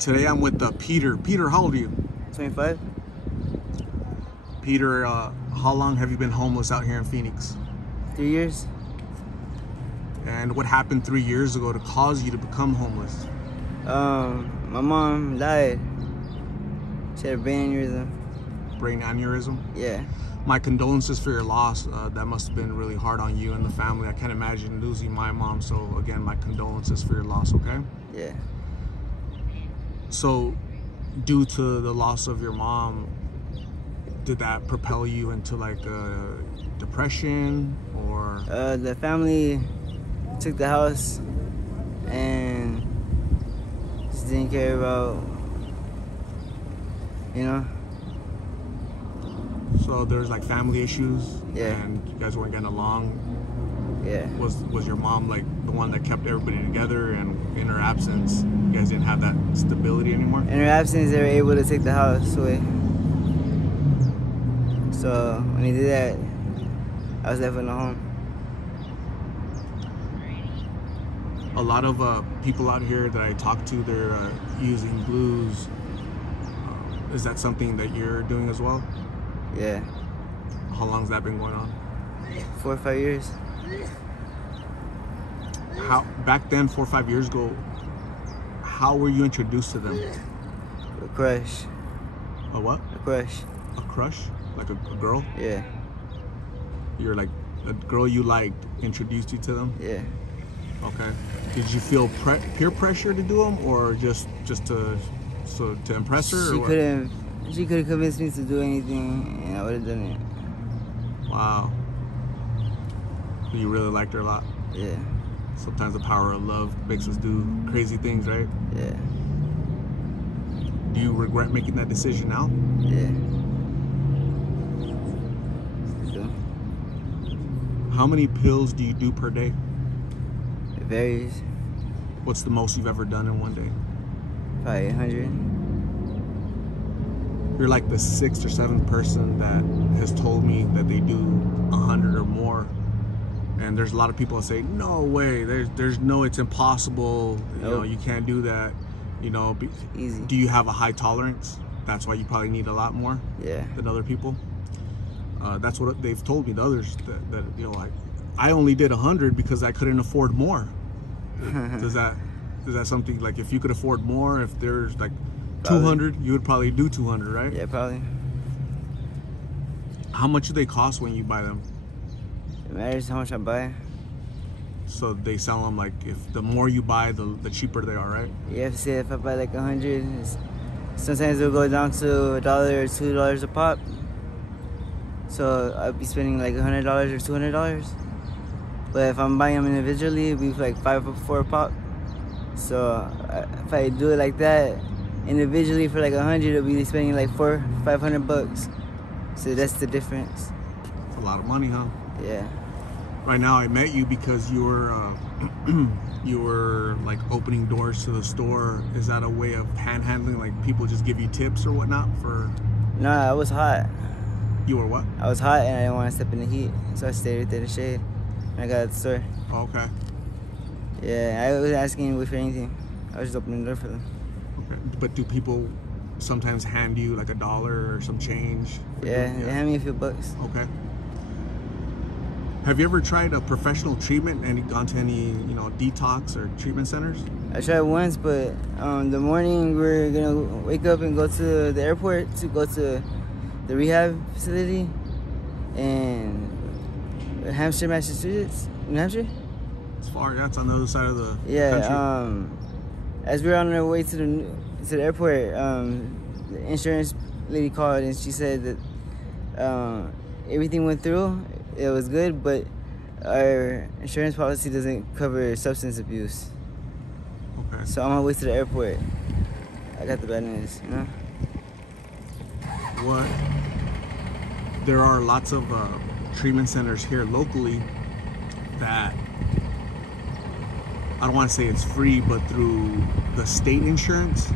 Today I'm with Peter. Peter, how old are you? 25. Peter, how long have you been homeless out here in Phoenix? 3 years. And what happened 3 years ago to cause you to become homeless? My mom died. She had a brain aneurysm. Brain aneurysm? Yeah. My condolences for your loss. That must have been really hard on you and the family. I can't imagine losing my mom. So again, my condolences for your loss, okay? Yeah. So due to the loss of your mom, did that propel you into like a depression or? The family took the house and just didn't care about, you know? So there's like family issues, Yeah. and you guys weren't getting along. Yeah. Was your mom like the one that kept everybody together, and in her absence, you guys didn't have that stability anymore? In her absence, they were able to take the house away. So when they did that, I was left in the home. A lot of people out here that I talk to, they're using blues. Is that something that you're doing as well? Yeah. How long's that been going on? 4 or 5 years. How back then, 4 or 5 years ago, how were you introduced to them? A crush. A what? A crush. A crush? Like a girl? Yeah. You're like a girl you liked introduced you to them? Yeah. Okay. Did you feel peer pressure to do them, or just to impress her? She could have convinced me to do anything, and I would have done it. Wow. You really liked her a lot. Yeah. Sometimes the power of love makes us do crazy things, right? Yeah. Do you regret making that decision now? Yeah. So, How many pills do you do per day? it varies. What's the most you've ever done in one day? Probably 100. You're like the 6th or 7th person that has told me that they do 100 or more. And there's a lot of people that say, no way, there's no, it's impossible. You know, you can't do that. You know, Easy. Do you have a high tolerance? That's why you probably need a lot more Yeah. than other people. That's what they've told me, the others, that you know, like, I only did 100 because I couldn't afford more. Is that something, like, if you could afford more, if there's like 200, you would probably do 200, right? Yeah, probably. How much do they cost when you buy them? It matters how much I buy. So they sell them like, if the more you buy, the cheaper they are, right? You have to say if I buy like 100, sometimes it'll go down to $1 or $2 a pop. So I'll be spending like $100 or $200. But if I'm buying them individually, it'll be like 5 or 4 a pop. So if I do it like that, individually for like 100, it'll be spending like $500. So that's the difference. It's a lot of money, huh? Yeah. Right now, I met you because you were you were like opening doors to the store. Is that a way of panhandling? Like people just give you tips or whatnot for? No, I was hot. You were what? I was hot and I didn't want to step in the heat, so I stayed right there in the shade. And I got at the store. Oh, okay. Yeah, I was asking anybody for anything. I was just opening the door for them. Okay. But do people sometimes hand you like $1 or some change? Yeah, they hand me a few bucks. Okay. Have you ever tried a professional treatment and gone to any, you know, detox or treatment centers? I tried once, but the morning we're gonna wake up and go to the airport to go to the rehab facility in Hampshire, Massachusetts, New Hampshire. It's far. Yeah, it's on the other side of the Yeah. country. As we were on our way to the airport, the insurance lady called and she said that everything went through. It was good, but our insurance policy doesn't cover substance abuse. Okay. So on my way to the airport, I got the bad news, you know? What? There are lots of treatment centers here locally that, I don't want to say it's free, but through the state insurance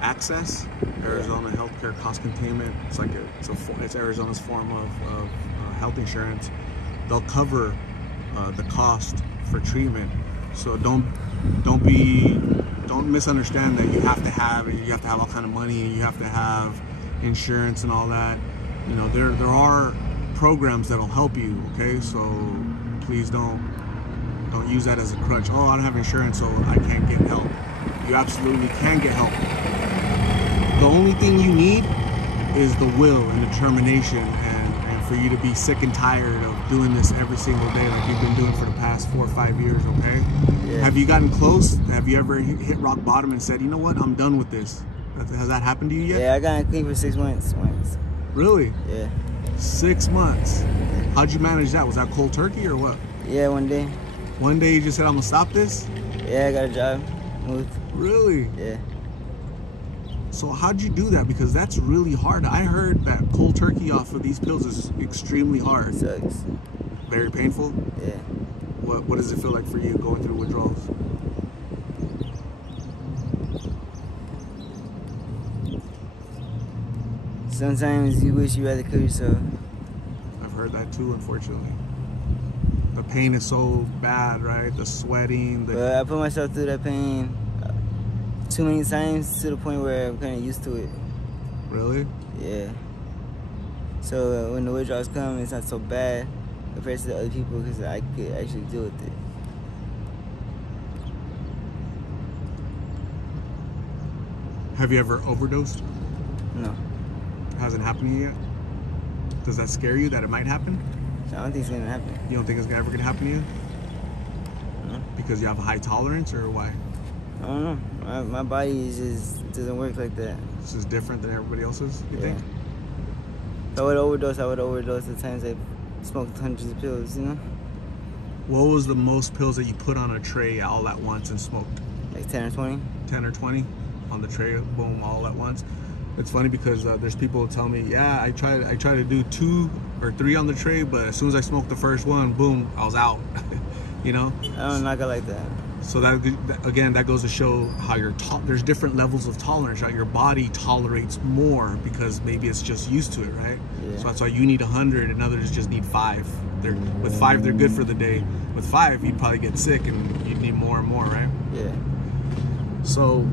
access, Arizona Healthcare Cost Containment, it's like it's Arizona's form of health insurance. They'll cover the cost for treatment. So don't don't misunderstand that you have to have all kind of money, and you have to have insurance and all that. You know, there are programs that'll help you, okay? So please don't use that as a crutch. Oh, I don't have insurance, so I can't get help. You absolutely can get help. The only thing you need is the will and determination, and for you to be sick and tired of doing this every single day like you've been doing for the past 4 or 5 years, okay? Yeah. Have you gotten close? Have you ever hit rock bottom and said, you know what, I'm done with this? Has that happened to you yet? Yeah, I got clean for 6 months once. Really? Yeah. 6 months. How'd you manage that? Was that cold turkey or what? Yeah, one day. One day you just said, I'm gonna stop this? Yeah, I got a job. Moved. Really? Yeah. So how'd you do that? Because that's really hard. I heard that cold turkey off of these pills is extremely hard. It sucks. Very painful? Yeah. What does it feel like for you going through withdrawals? Sometimes you wish you rather kill yourself. I've heard that too, unfortunately. The pain is so bad, right? The sweating. But I put myself through that pain too many times to the point where I'm kind of used to it. Really? Yeah. So when the withdrawals come, it's not so bad compared to the other people because I could actually deal with it. Have you ever overdosed? No. Hasn't happened to you yet? Does that scare you that it might happen? I don't think it's gonna happen. You don't think it's ever gonna happen to you? No. Because you have a high tolerance, or why? I don't know. My body doesn't work like that. This is different than everybody else's, you think? If I would overdose, the times I smoked hundreds of pills, you know? What was the most pills that you put on a tray all at once and smoked? Like 10 or 20? 10 or 20 on the tray, boom, all at once. It's funny because there's people who tell me, yeah, I try to do 2 or 3 on the tray, but as soon as I smoked the first one, boom, I was out. You know? I don't knock it like that. So that again, that goes to show how there's different levels of tolerance, right? Your body tolerates more because maybe it's just used to it, right? Yeah. So that's why you need 100 and others just need 5. With 5, they're good for the day. With 5, you'd probably get sick and you'd need more and more, right? Yeah. So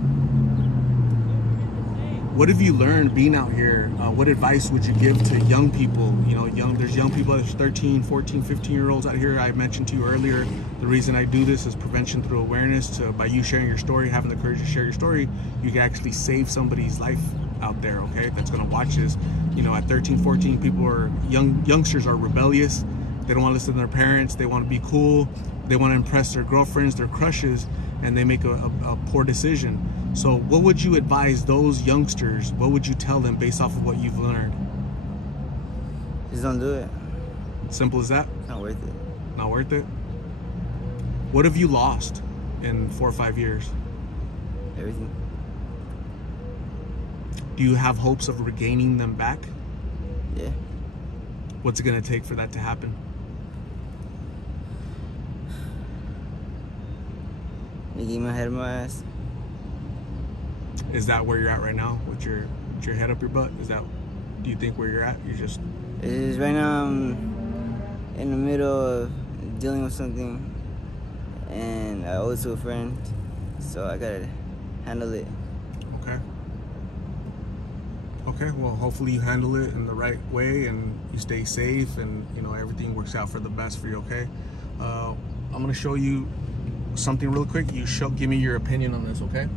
what have you learned being out here? What advice would you give to young people? You know, there's young people, there's 13, 14, 15-year-olds out here. I mentioned to you earlier, the reason I do this is prevention through awareness. By you sharing your story, having the courage to share your story, you can actually save somebody's life out there, okay? That's gonna watch this. You know, at 13, 14, youngsters are rebellious. They don't want to listen to their parents. They want to be cool. They want to impress their girlfriends, their crushes, and they make a poor decision. So what would you advise those youngsters? What would you tell them based off of what you've learned? Just don't do it. Simple as that? It's not worth it. Not worth it? What have you lost in 4 or 5 years? Everything. Do you have hopes of regaining them back? Yeah. What's it going to take for that to happen? Me get my head in my ass. Is that where you're at right now with your head up your butt? Do you think where you're at? You're just... It's right now I'm in the middle of dealing with something and I owe it to a friend, so I gotta handle it. Okay, well, hopefully you handle it in the right way and you stay safe and, you know, everything works out for the best for you, okay? I'm gonna show you something real quick. Give me your opinion on this, okay?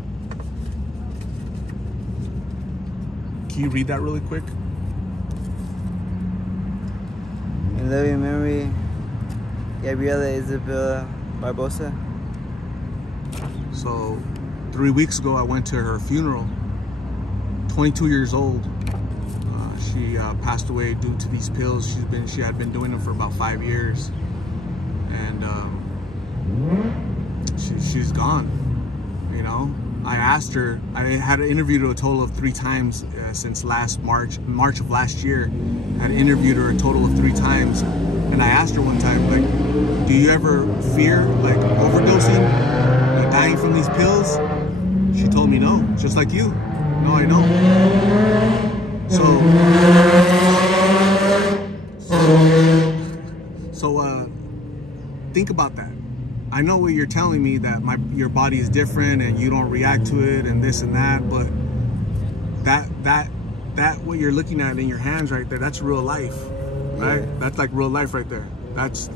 Can you read that really quick? In loving memory, Gabriela Isabella Barbosa. So 3 weeks ago, I went to her funeral. 22 years old. She passed away due to these pills. She had been doing them for about 5 years, and she's gone. You know, I asked her. I had interviewed her a total of 3 times since last March of last year. I had interviewed her a total of 3 times, and I asked her one time, like, do you ever fear like overdosing, like dying from these pills? She told me no, just like you. No, I don't. So think about that. I know what you're telling me, that your body is different and you don't react to it and this and that, but that what you're looking at in your hands right there, that's real life, right? Yeah. That's like real life right there. That's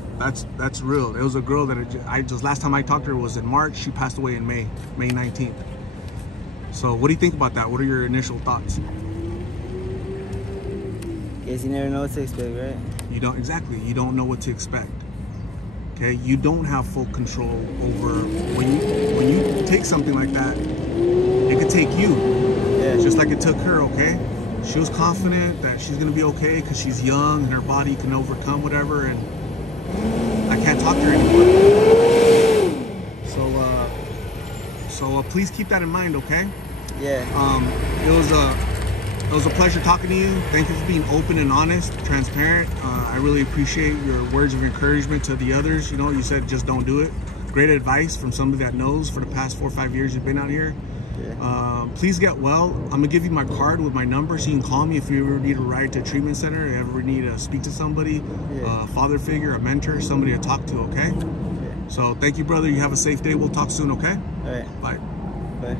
real. It was a girl that I just last time I talked to her was in March. She passed away in May 19th. So what do you think about that? What are your initial thoughts? Guess you never know what to expect, right? You don't, exactly. You don't know what to expect. Okay, you don't have full control over when you take something like that. It could take you, just like it took her. Okay, she was confident that she's gonna be okay because she's young and her body can overcome whatever. And I can't talk to her anymore. So please keep that in mind. Okay. Yeah. It was a pleasure talking to you. Thank you for being open and honest, transparent. I really appreciate your words of encouragement to the others. You know, you said just don't do it. Great advice from somebody that knows for the past 4 or 5 years you've been out here. Yeah. Please get well. I'm gonna give you my card with my number so you can call me if you ever need a ride to a treatment center, if you ever need to speak to somebody, a father figure, a mentor, somebody to talk to, okay? Yeah. So thank you, brother. You have a safe day. We'll talk soon, okay? All right. Bye. Bye.